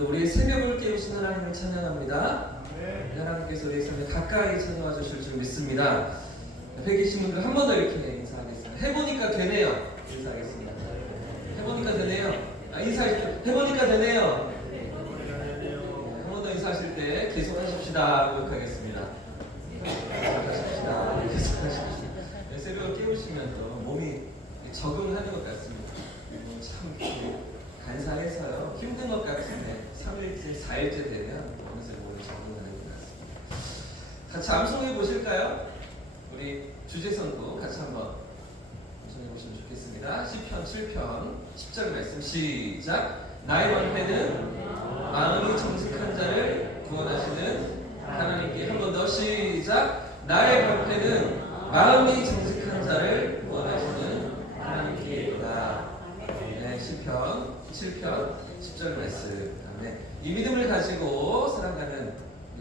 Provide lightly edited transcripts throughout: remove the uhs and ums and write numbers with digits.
오늘도 우리의 새벽을 깨우신 하나님을 찬양합니다. 하나님께서 우리의 삶에 가까이 찾아와 주실 줄 믿습니다. 옆에 계신 분들 한 번 더 이렇게 인사하겠습니다. 해보니까 되네요. 인사하겠습니다. 해보니까 되네요. 해보니까 되네요. 한 번 더 인사하실 때 계속하십시다. 고백하겠습니다. 계속하십시다. 새벽을 깨우시면 또 몸이 적응하는 것 같습니다. 참 간사해서요. 힘든 것 같은데 3일째, 4일째 되면 어느새 몸이 적응하는 것 같습니다. 같이 암송해 보실까요? 우리 주제선도 같이 한번 암송해 보시면 좋겠습니다. 시편 7편 10절 말씀 시작. 나의 방패는 마음이 정직한 자를 구원하시는 하나님께. 한 번 더 시작. 나의 방패는 마음이 정직한 자를 구원하시는 하나님께로다. 네, 시편 7편 10절 말씀. 네, 이 믿음을 가지고 살아가는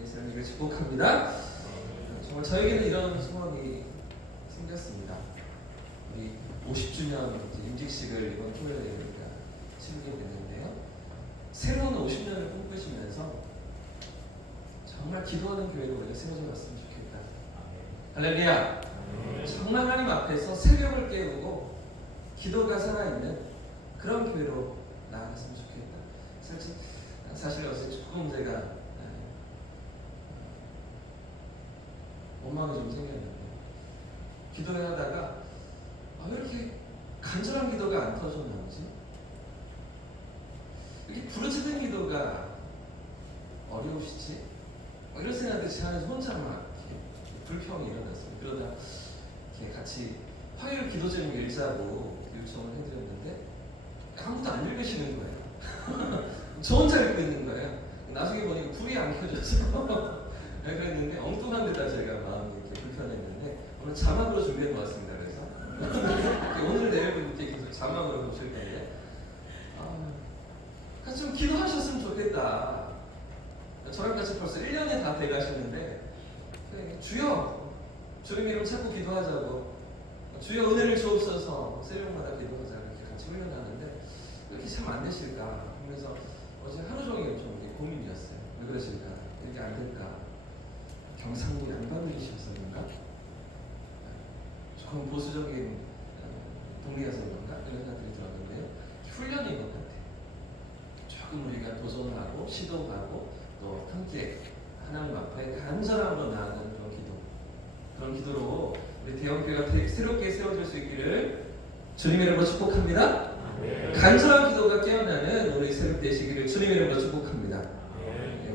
삶을 축복합니다. 정말 저에게는 이런 소원이 생겼습니다. 우리 50주년 임직식을 이번 토요일에 우리가 치르게 됐는데요. 새로운 50년을 꿈꾸시면서 정말 기도하는 교회로 우리가 세워져 갔으면 좋겠다. 할렐루야. 정말 하나님 앞에서 새벽을 깨우고 기도가 살아있는 그런 교회로 나아갔으면 좋겠다. 사실 어제 조금 제가 원망이 좀 생겼는데, 기도를 하다가 왜 이렇게 간절한 기도가 안 터져나오지? 이렇게 부르짖는 기도가 어려우시지? 이런 생각들이 제 안에서 혼자 막 불평이 일어났어요. 그러다 이렇게 같이 화요일 기도 제목 읽자고 요청을 해드렸는데 아무도 안 읽으시는 거예요. 저 혼자 읽고 있는 거예요. 나중에 보니까 불이 안 켜졌어. 그랬는데 엉뚱한 데다 제가 마음이 이렇게 불편했는데 오늘 자막으로 준비해 놓았습니다. 그래서 오늘 내일부터 계속 자막으로 보실 텐데 같이 좀 기도하셨으면 좋겠다. 저랑 같이 벌써 1년이 다 돼가시는데 주여 주님 이름 찾고 기도하자고, 주여 은혜를 주옵소서 새벽마다 기도하자 이렇게 같이 훈련하는데 이렇게 참 안 되실까 하면서 어제 하루 종일 좀 고민이었어요. 왜 그러실까? 이렇게 안 될까? 경상도 양반이셔서 그런가? 조금 보수적인 동네여서 그런가? 이런 생각들이 들었는데요. 훈련인 것 같아요. 조금 우리가 도전을 하고 시도하고 또 함께 하나님 앞에 간절함으로 나아가는 그런 기도로 우리 대형교회가 새롭게 세워질 수 있기를 주님의 이름으로 축복합니다. 간절한 기도가 깨어나는 오늘 새롭게 되시기를 주님의 이름으로 축복합니다.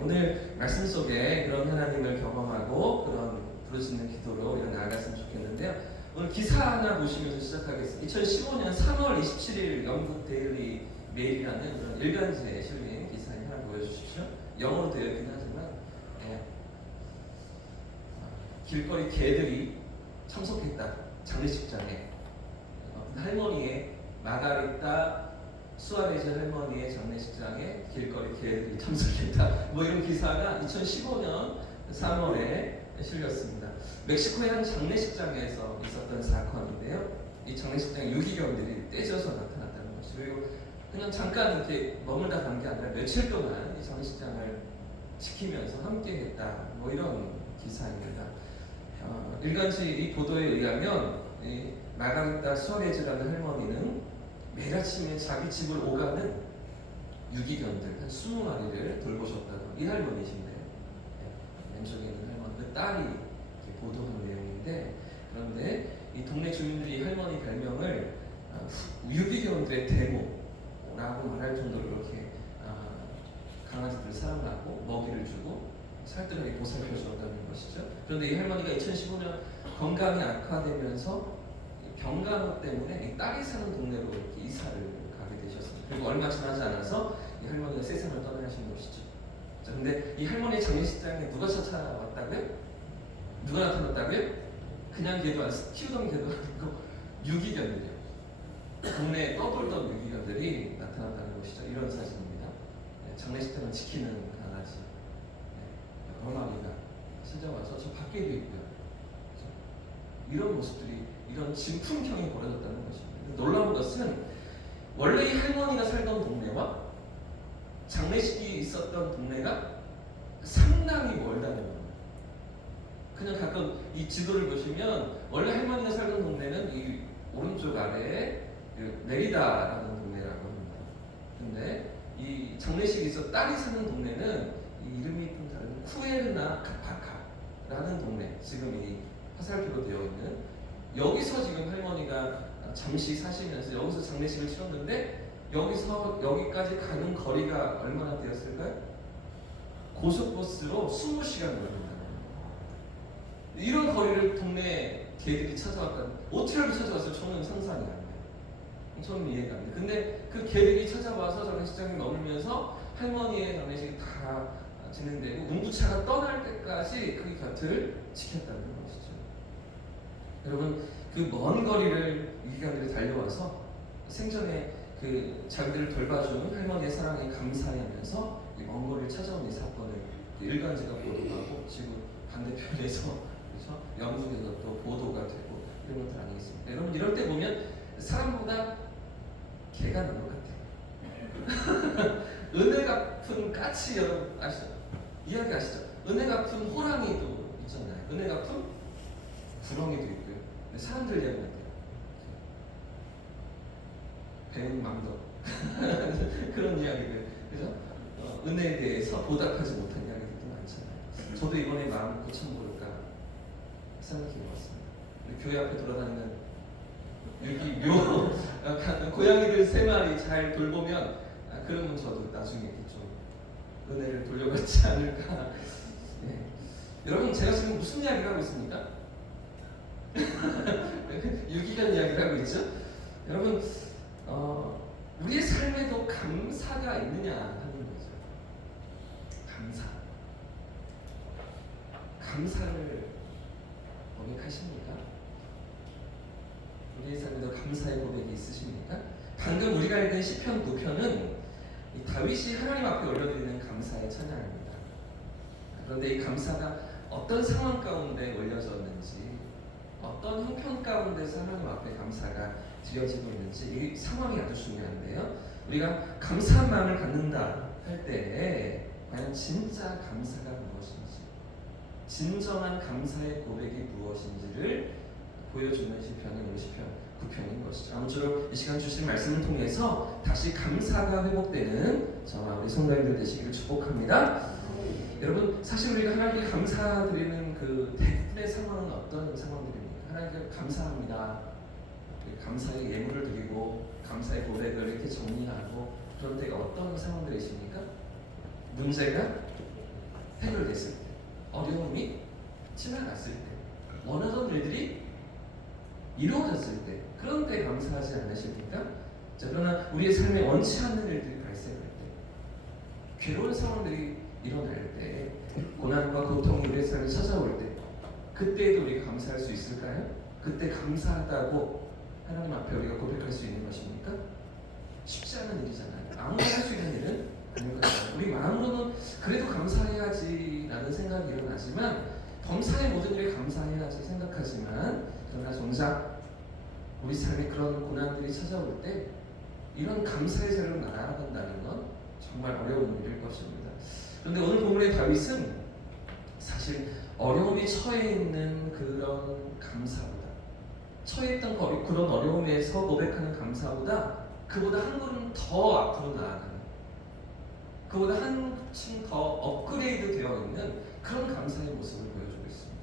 오늘 말씀 속에 그런 하나님을 경험하고 그런 부르짖는 기도로 우리가 나아갔으면 좋겠는데요. 오늘 기사 하나 보시면서 시작하겠습니다. 2015년 3월 27일 영국 데일리 메일이라는 그런 일간지에 실린 기사 하나 보여주십시오. 영어로 되어 있긴 하지만 길거리 개들이 참석했다. 장례식장에 할머니의 마가리타 수아레즈 할머니의 장례식장에 길거리 개들이 참석했다. 뭐 이런 기사가 2015년 3월에 실렸습니다. 멕시코의 한 장례식장에서 있었던 사건인데요. 이 장례식장 유기견들이 떼져서 나타났다는 것이죠. 그리고 그냥 잠깐 이렇게 머물다 간 게 아니라 며칠 동안 이 장례식장을 지키면서 함께했다. 뭐 이런 기사입니다. 일간지 이 보도에 의하면 이 마가리타 수아레즈라는 할머니는 매일 아침에 자기 집을 오가는 유기견들 한 20마리를 돌보셨다고. 이 할머니신데요. 왼쪽에 있는 할머니, 그 딸이 보도한 내용인데, 그런데 이 동네 주민들이 이 할머니 별명을 유기견들의 대모라고 말할 정도로 그렇게 강아지들을 사랑하고 먹이를 주고 살뜰하게 보살펴 주었다는 것이죠. 그런데 이 할머니가 2015년 건강이 악화되면서 병간호 때문에 이 딸이 사는 동네로 이렇게 이사를 가게 되셨습니다. 그리고 얼마 지나지 않아서 이 할머니가 세상을 떠나신 것이죠. 자, 근데 이 할머니 장례식장에 누가 찾아왔다고요? 누가 나타났다고요? 그냥 개도 아니고 키우던 개도 아니고 유기견들이요. 동네에 떠돌던 유기견들이 나타났다는 것이죠. 이런 사진입니다. 장례식장을 지키는 강아지 어머니가 찾아와서 저 밖에도 있고요. 이런 모습들이, 이런 진풍경이 벌어졌다는 것입니다. 놀라운 것은 원래 이 할머니가 살던 동네와 장례식이 있었던 동네가 상당히 멀다는 겁니다. 그냥 가끔 이 지도를 보시면 원래 할머니가 살던 동네는 이 오른쪽 아래에 메리다라는 동네라고 합니다. 근데 이 장례식이 있어 딸이 사는 동네는 이 이름이 좀 다른 쿠에르나 카파카라는 동네, 지금 이 화살표로 되어 있는 여기서 지금 할머니가 잠시 사시면서 여기서 장례식을 치렀는데 여기서 여기까지 가는 거리가 얼마나 되었을까요? 고속버스로 20시간 걸립니다. 이런 거리를 동네 개들이 찾아왔다는, 어떻게라도 찾아왔어요? 저는 상상이 안 돼요. 저는 이해가 안 돼요. 근데 그 개들이 찾아와서 장례식장에 머물면서 할머니의 장례식이 다 진행되고 운구차가 떠날 때까지 그 곁을 지켰다는 것이죠. 여러분, 그 먼 거리를 이 기관들이 달려와서 생전에 그 자기들을 돌봐준 할머니의 사랑에 감사하면서 이 먼 거리를 찾아온 이 사건을 일간지가 보도하고 지금 반대편에서 그렇죠? 영국에서 또 보도가 되고 이런 것들 아니겠습니까? 여러분, 이럴 때 보면 사람보다 개가 나은 것 같아요. 은혜 갚은 까치, 여러분 아시죠? 이야기 아시죠? 은혜 갚은 호랑이도 있잖아요. 은혜 갚은 구렁이도 있고요. 근데 사람들 이야기 같아요. 배운 망덕 그런 이야기들, 그죠? 은혜에 대해서 보답하지 못한 이야기들도 많잖아요. 저도 이번에 마음 고쳐볼까 생각해봤습니다. 교회 앞에 돌아다니는 유기묘 고양이들 3마리 잘 돌보면 그러면 저도 나중에 좀 은혜를 돌려받지 않을까. 네. 여러분, 제가 지금 무슨 이야기를 하고 있습니까? 유기견 이야기를 하고 있죠? 여러분, 우리의 삶에도 감사가 있느냐 하는 거죠. 감사를 고백하십니까? 우리의 삶에도 감사의 고백이 있으십니까? 방금 우리가 읽은 시편 9편은 다윗이 하나님 앞에 올려드리는 감사의 찬양입니다. 그런데 이 감사가 어떤 상황 가운데 올려졌는지, 어떤 형편 가운데서 하나님 앞에 감사가 드려지고 있는지, 이 상황이 아주 중요한데요. 우리가 감사한 마음을 갖는다 할 때 과연 진짜 감사가 무엇인지, 진정한 감사의 고백이 무엇인지를 보여주는 시편이 우리 시편 9편인 것이죠. 아무쪼록 이 시간 주신 말씀을 통해서 다시 감사가 회복되는 저와 우리 성도님들 되시기를 축복합니다. 여러분, 사실 우리가 하나님께 감사드리는 그 대부분의 상황은 어떤 상황들입니까? 하나님께 감사합니다. 감사의 예물을 드리고 감사의 고백을 이렇게 정리하고 그런 때가 어떤 상황들이십니까? 문제가 해결됐을 때, 어려움이 지나갔을 때, 원하던 일들이 이루어졌을 때, 그런 때 감사하지 않으십니까? 자, 그러나 우리의 삶에 원치 않는 일들이 발생할 때, 괴로운 상황들이 일어날 때, 고난과 고통이 우리의 삶에 찾아올 때, 그때에도 우리가 감사할 수 있을까요? 그때 감사하다고 하나님 앞에 우리가 고백할 수 있는 것입니까? 쉽지 않은 일이잖아요. 아무나 할 수 있는 일은 아닌 것이죠. 우리 마음으로는 그래도 감사해야지 라는 생각이 일어나지만, 범사의 모든 일에 감사해야지 생각하지만, 그러나 정작 우리 삶에 그런 고난들이 찾아올 때 이런 감사의 자리로 나아간다는 건 정말 어려운 일일 것입니다. 그런데 오늘 본문의 다윗은 사실 어려움이 처해 있는 그런 감사보다, 처해 있던 그런 어려움에서 고백하는 감사보다 그보다 한 걸음 더 앞으로 나아가는, 그보다 한층 더 업그레이드 되어 있는 그런 감사의 모습을 보여주고 있습니다.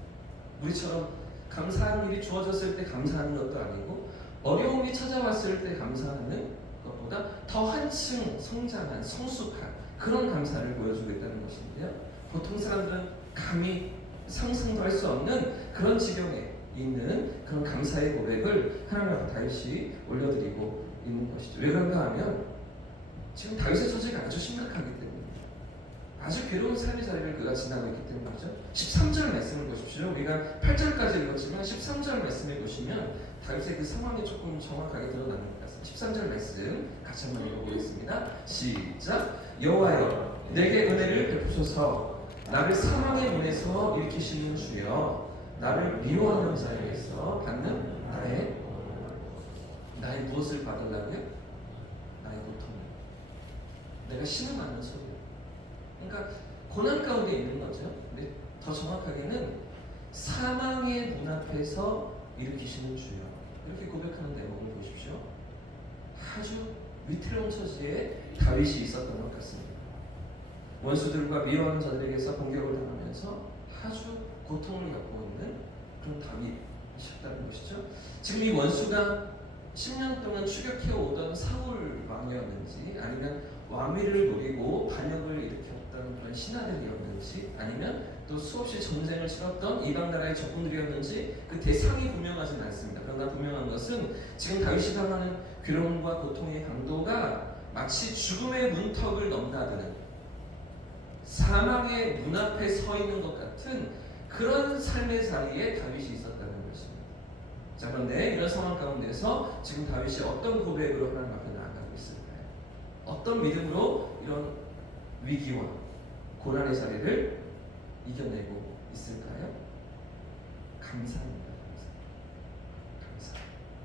우리처럼 감사한 일이 주어졌을 때 감사하는 것도 아니고, 어려움이 찾아왔을 때 감사하는 것보다 더 한층 성장한, 성숙한 그런 감사를 보여주고 있다는 것인데요. 보통 사람들은 감히 상상도 할 수 없는 그런 지경에 있는 그런 감사의 고백을 하나님 앞에 다윗이 올려드리고 있는 것이죠. 왜 그런가 하면 지금 다윗의 처지가 아주 심각하기 때문에, 아주 괴로운 삶의 자리를 그가 지나고 있기 때문이죠. 13절 말씀을 보십시오. 우리가 8절까지 읽었지만 13절 말씀을 보시면 다윗의 그 상황이 조금 정확하게 드러나는 것 같습니다. 13절 말씀 같이 한번 읽어보겠습니다. 시작. 여호와여, 내게 은혜를 베푸소서. 나를 사망의 문에서 일으키시는 주여, 나를 미워하는 자에게서 받는 나의 무엇을 받으려고요? 나의 고통을. 내가 신음하는 소리예요. 그러니까 고난 가운데 있는 거죠. 근데 더 정확하게는 사망의 문 앞에서 일으키시는 주여, 이렇게 고백하는 내용을 보십시오. 아주 위태로운 처지에 다윗이 있었던 것 같습니다. 원수들과 미워하는 자들에게서 공격을 당하면서 아주 고통을 겪고 있는 그런 다윗이었다는 것이죠. 지금 이 원수가 10년 동안 추격해 오던 사울 왕이었는지, 아니면 왕위를 노리고 반역을 일으켰던 그런 신하들이었는지, 아니면 또 수없이 전쟁을 치렀던 이방 나라의 적군들이었는지 그 대상이 분명하지는 않습니다. 그러나 분명한 것은 지금 다윗이 당하는 괴로움과 고통의 강도가 마치 죽음의 문턱을 넘나드는, 사망의 문 앞에 서 있는 것 같은 그런 삶의 자리에 다윗이 있었다는 것입니다. 자, 그런데 이런 상황 가운데서 지금 다윗이 어떤 고백으로 하나님 앞에 나아가고 있을까요? 어떤 믿음으로 이런 위기와 고난의 자리를 이겨내고 있을까요? 감사합니다. 감사.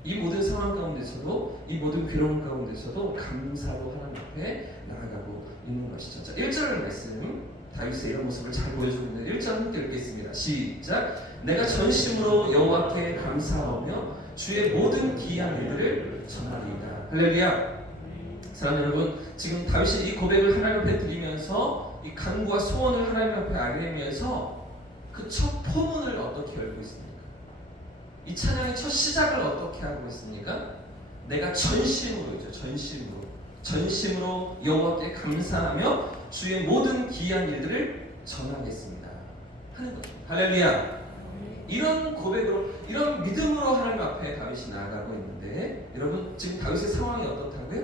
이 모든 상황 가운데서도, 이 모든 괴로움 가운데서도 감사로 하나님 앞에 나아가고 있는 것이죠. 자, 1절 말씀, 다윗의 이런 모습을 잘 보여주고 있는 1절 함께 읽겠습니다. 시작. 내가 전심으로 여호와께 감사하며 주의 모든 기이한 일들을 전하리이다. 할렐루야. 사랑하는 여러분, 지금 다윗이 이 고백을 하나님 앞에 드리면서 이 간구와 소원을 하나님 앞에 아뢰면서 그 첫 포문을 어떻게 열고 있습니까? 이 찬양의 첫 시작을 어떻게 하고 있습니까? 내가 전심으로죠. 전심으로 여호와께 감사하며 주의 모든 기이한 일들을 전하겠습니다 하는 거죠. 할렐루야. 이런 고백으로, 이런 믿음으로 하나님 앞에 다윗이 나아가고 있는데, 여러분 지금 다윗의 상황이 어떻다고요?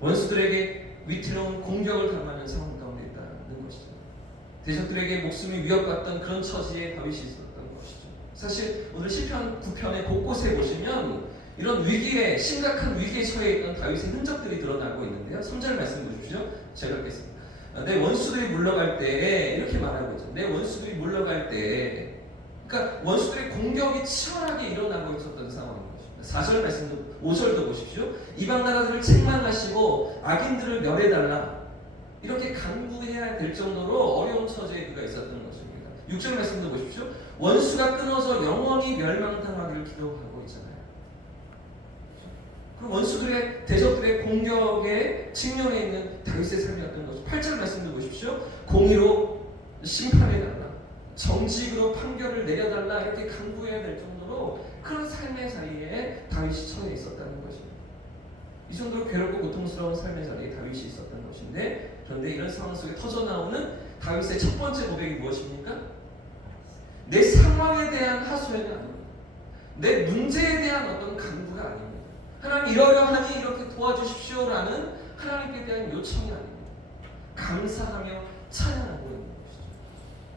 원수들에게 위태로운 공격을 당하는 상황 가운데 있다는 것이죠. 대적들에게 목숨이 위협받던 그런 처지에 다윗이 있었던 것이죠. 사실 오늘 시편 9편의 곳곳에 보시면 이런 위기에, 심각한 위기에 처해 있던 다윗의 흔적들이 드러나고 있는데요. 3절 말씀 보십시오. 제가 읽겠습니다. 내 원수들이 물러갈 때, 이렇게 말하고 있죠. 내 원수들이 물러갈 때, 그러니까 원수들의 공격이 치열하게 일어나고 있었던 상황인 것입니다. 4절 말씀도, 5절도 보십시오. 이방 나라들을 책망하시고 악인들을 멸해달라, 이렇게 간구해야 될 정도로 어려운 처지에 그가 있었던 것입니다. 6절 말씀도 보십시오. 원수가 끊어져 영원히 멸망당하기를 기도하고 있잖아요. 그 원수들의, 대적들의 공격에 직면해 있는 다윗의 삶이었던 것이죠. 8절 말씀도 보십시오. 공의로 심판해달라, 정직으로 판결을 내려달라, 이렇게 간구해야 될 정도로 그런 삶의 자리에 다윗이 처해 있었다는 것입니다. 이 정도로 괴롭고 고통스러운 삶의 자리에 다윗이 있었던 것인데, 그런데 이런 상황 속에 터져나오는 다윗의 첫 번째 고백이 무엇입니까? 내 상황에 대한 하소연이 아닙니다. 내 문제에 대한 어떤 간구가 아닙니다. 하나님 이러려하니 이렇게 도와주십시오라는 하나님께 대한 요청이 아닙니다. 감사하며 찬양하고 있는 것이죠.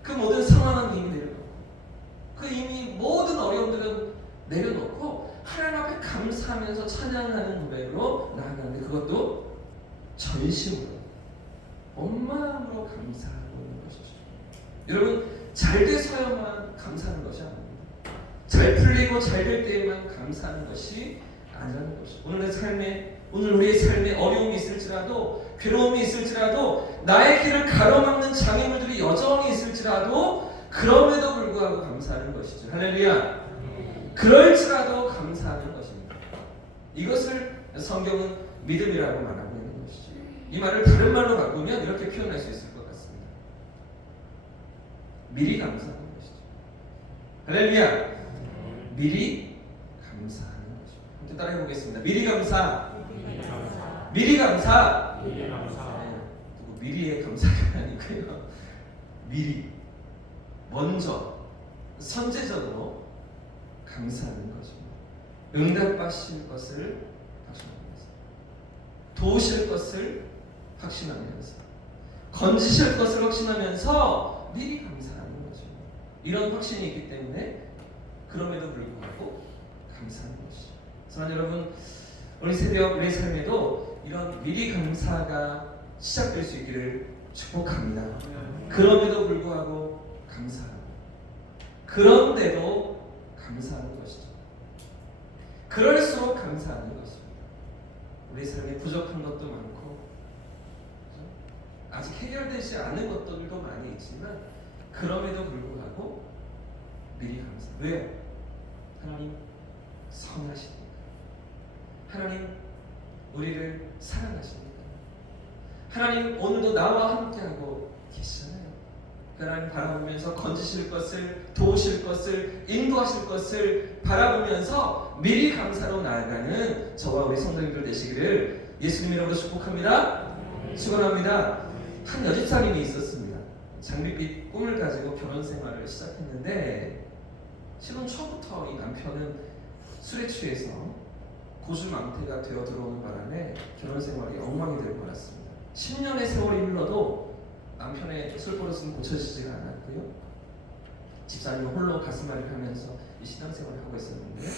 그 모든 상황은 이미 내려놓고, 그 이미 모든 어려움들은 내려놓고 하나님 앞에 감사하면서 찬양하는 고백으로 나아가는데, 그것도 전심으로, 온 마음으로 감사하고 있는 것이죠. 여러분, 잘 돼서야만 감사하는 것이 아닙니다. 잘 풀리고 잘 될 때에만 감사하는 것이 아니라는 것이죠. 오늘 우리의 삶에 어려움이 있을지라도, 괴로움이 있을지라도, 나의 길을 가로막는 장애물들이 여전히 있을지라도, 그럼에도 불구하고 감사하는 것이죠. 할렐루야. 그럴지라도 감사하는 것입니다. 이것을 성경은 믿음이라고 말하고 있는 것이죠. 이 말을 다른 말로 바꾸면 이렇게 표현할 수 있을 것 같습니다. 미리 감사하는 것이죠. 할렐루야. 미리 감사하는 것이죠. 한번 따라해 보겠습니다. 미리 감사. 미리 감사. 누구 미리의 감사가 아니고요. 미리, 먼저, 선제적으로 감사하는 것입니다. 응답하실 것을 확신하면서, 도우실 것을 확신하면서, 건지실 것을 확신하면서 미리 감사하는 거죠. 이런 확신이 있기 때문에 그럼에도 불구하고 감사하는 것이죠. 사랑하는 여러분, 우리 세대와 우리의 삶에도 이런 미리 감사가 시작될 수 있기를 축복합니다. 그럼에도 불구하고 감사하고, 그런데도 감사하는 것이죠. 그럴수록 감사하는 것입니다. 우리 삶에 부족한 것도 많고, 아직 해결되지 않은 것들도 많이 있지만 그럼에도 불구하고 미리 감사. 왜요? 하나님 선하십니다. 하나님 우리를 사랑하십니다. 하나님 오늘도 나와 함께하고 계시잖아요. 하나님 바라보면서 건지실 것을, 도우실 것을, 인도하실 것을 바라보면서 미리 감사로 나아가는 저와 우리 성도님들 되시기를 예수님 이름으로 축복합니다. 축원합니다. 한 여집사님이 있었습니다. 장밋빛 꿈을 가지고 결혼 생활을 시작했는데 실은 처음부터 이 남편은 술에 취해서 고주망태가 되어 들어오는 바람에 결혼 생활이 엉망이 될 뻔했습니다. 10년의 세월이 흘러도 남편의 술버릇은 고쳐지지가 않았고요. 집사님은 홀로 가슴앓이를 하면서 이 신앙생활을 하고 있었는데요.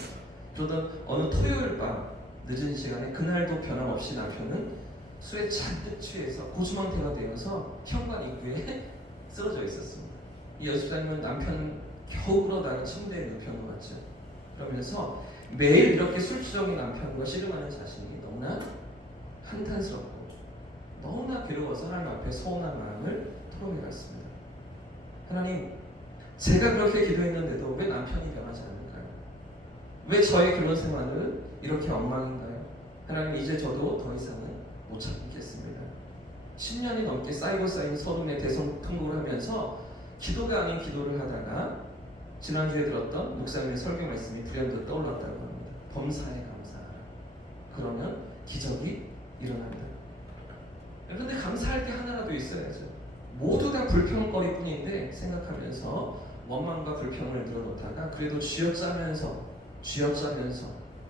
그러던 어느 토요일 밤 늦은 시간에 그날도 변함없이 남편은 술에 잔뜩 취해서 고주망태가 되어서 현관 입구에 쓰러져 있었습니다. 이 여집사님은 남편 겨우 끌어다가 침대에 눕혀놓았죠. 그러면서 매일 이렇게 술주정인 남편과 씨름하는 자신이 너무나 한탄스럽고 너무나 괴로워서 하나님 앞에 서운한 마음을 토로해갔습니다. 하나님, 제가 그렇게 기도했는데도 왜 남편이 변하지 않을까요? 왜 저의 결혼 생활은 이렇게 엉망인가요? 하나님, 이제 저도 더 이상은 못 참겠습니다. 10년이 넘게 쌓이고 쌓인 서름의 대성통곡을 하면서 기도가 아닌 기도를 하다가 지난주에 들었던 목사님의 설교 말씀이 불현듯 떠올랐다고 합니다. 범사에 감사하라. 그러면 기적이 일어난다. 그런데 감사할 게 하나라도 있어야죠. 모두 다 불평거리 뿐인데 생각하면서 원망과 불평을 늘어놓다가 그래도 쥐어짜면서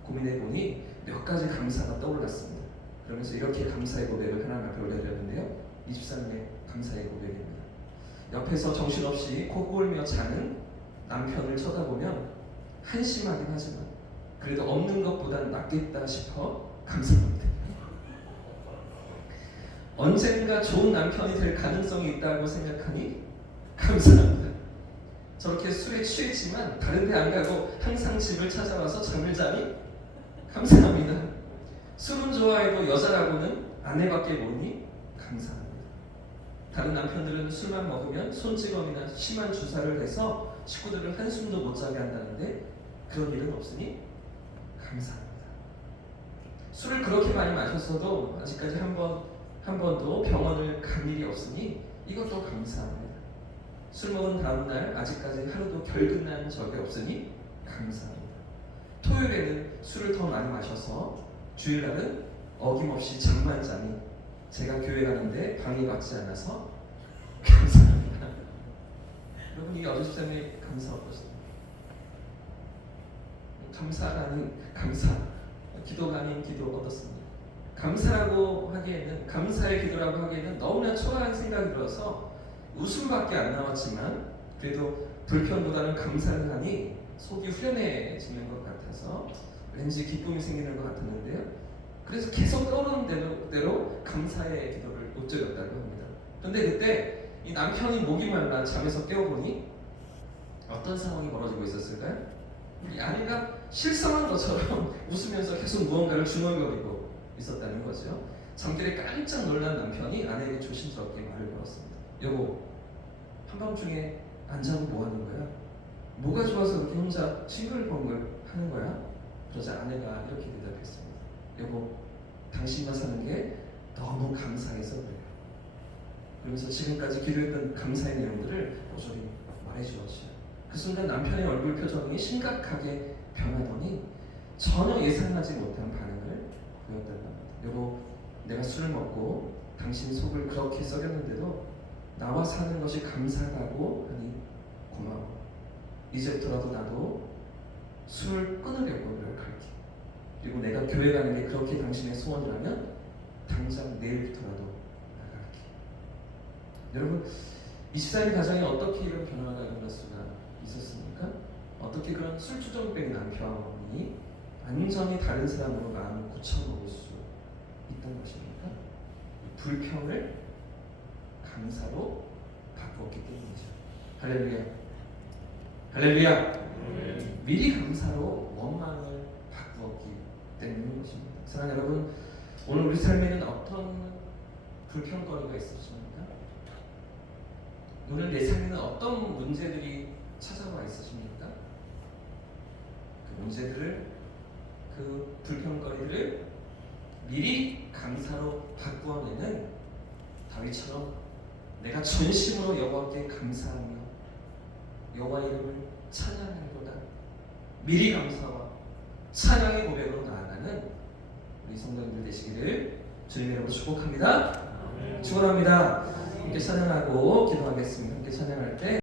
고민해보니 몇 가지 감사가 떠올랐습니다. 그러면서 이렇게 감사의 고백을 하나님 앞에 올려드렸는데요. 23년의 감사의 고백입니다. 옆에서 정신없이 코 골며 자는 남편을 쳐다보면 한심하긴 하지만 그래도 없는 것보단 낫겠다 싶어 감사합니다. 언젠가 좋은 남편이 될 가능성이 있다고 생각하니 감사합니다. 저렇게 술에 취했지만 다른 데 안 가고 항상 집을 찾아와서 잠을 자니 감사합니다. 술은 좋아해도 여자라고는 아내밖에 모르니 감사합니다. 다른 남편들은 술만 먹으면 손찌검이나 심한 주사를 해서 식구들을 한숨도 못 자게 한다는데 그런 일은 없으니 감사합니다. 술을 그렇게 많이 마셨어도 아직까지 한 번도 병원을 간 일이 없으니 이것도 감사합니다. 술 먹은 다음날 아직까지 하루도 결근난 적이 없으니 감사합니다. 토요일에는 술을 더 많이 마셔서 주일날은 어김없이 잠만 자니 제가 교회 가는데 방해받지 않아서 감사합니다. 여러분, 이 어제주장의 감사 어떠십니까? 감사가 아닌 감사, 기도가 아닌 기도 어떻습니까? 감사라고 하기에는, 감사의 기도라고 하기에는 너무나 초라한 생각이 들어서 웃음밖에 안 나왔지만 그래도 불평보다는 감사를 하니 속이 후련해지는 것 같아서 왠지 기쁨이 생기는 것 같았는데요. 그래서 계속 떠오르는 대로 감사의 기도를 읊조렸다고 합니다. 그런데 그때 이 남편이 목이 말라 잠에서 깨어보니 어떤 상황이 벌어지고 있었을까요? 이 아내가 실성한 것처럼 웃으면서 계속 무언가를 중얼거리고 있었다는 거죠. 잠결에 깜짝 놀란 남편이 아내에게 조심스럽게 말을 걸었습니다. 여보, 한밤중에 안 자고 뭐 하는 거야? 뭐가 좋아서 그렇게 혼자 싱글벙글 하는 거야? 그러자 아내가 이렇게 대답했습니다. 여보, 당신과 사는 게 너무 감사해서 그래요. 그러면서 지금까지 기도했던 감사의 내용들을 모조리 말해주었죠. 그 순간 남편의 얼굴 표정이 심각하게 변하더니 전혀 예상하지 못한 반응을 보였다고 합니다. 여보, 내가 술을 먹고 당신 속을 그렇게 썩였는데도 나와 사는 것이 감사하다고 하니 고마워. 이제부터라도 나도 술을 끊으려고 노력할게. 그리고 내가 교회 가는 게 그렇게 당신의 소원이라면 당장 내일부터라도 나갈게. 여러분, 24일 가정에 어떻게 이런 변화가 일어날 수가 있었습니까? 어떻게 그런 술주정뱅이 남편이 완전히 다른 사람으로 마음을 굳혀먹을 수 있던 것입니까? 불평을 감사로 바꾸었기 때문이죠. 할렐루야. 할렐루야. 미리 감사로 원망을 바꾸었기 때문인 것입니다. 사랑하는 여러분, 오늘 우리 삶에는 어떤 불평거리가 있으십니까? 오늘 내 삶에는 어떤 문제들이 찾아와 있으십니까? 그 문제들을, 그 불평거리들을 미리 감사로 바꾸어내는 다윗처럼 내가 전심으로 여호와께 감사하며 여호와 이름을 찬양하기보다 미리 감사와 찬양의 고백으로 나아가는 우리 성도님들 되시기를 주님의 이름으로 축복합니다. 축원합니다. 함께 찬양하고 기도하겠습니다. 함께 찬양할 때